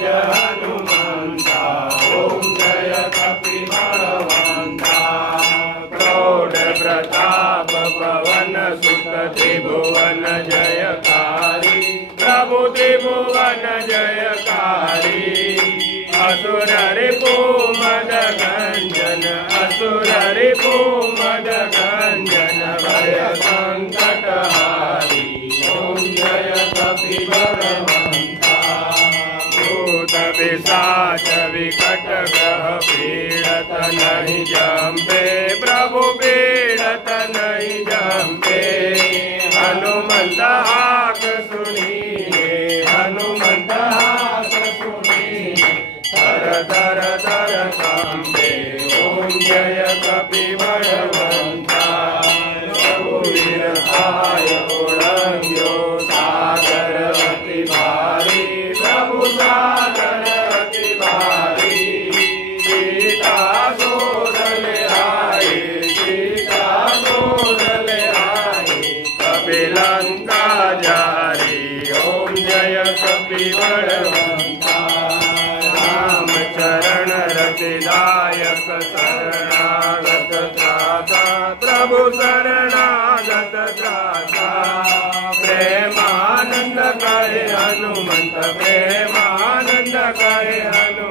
जय हनुमंता। ओम जय कपि बलवंता। प्रौढ़ प्रताप पवन सुत त्रिभुवन जयकारी। प्रभु त्रिभुवन जयकारी। असुर रिपु मद गंजन असुर रिपु मद गंजन भय संकट हारी। ओम जय कपि बलवंता। भूत पिशाच विकट ग्रह पीड़त नहीं जम्पे। प्रभु पीड़त नहीं जम्पे। हनुमंत हाक सुनिए हनुमंत हाक सुनिए तर तर तर कंपे। ओम जय कपि बलवंता। रघुवीर आय उड़ंग्यो सागर अति भारी। प्रभु सागर अति भारी। सीता सोदल आए सीता सोदल आए कपि लंका जारी। ओम जय कपि बलवंता। राम चरण रतिदायक शरणागत त्राता। प्रभु शरणागत त्राता। प्रेमानंद करे हनुमंत प्रेमानंद करे हनुमंत।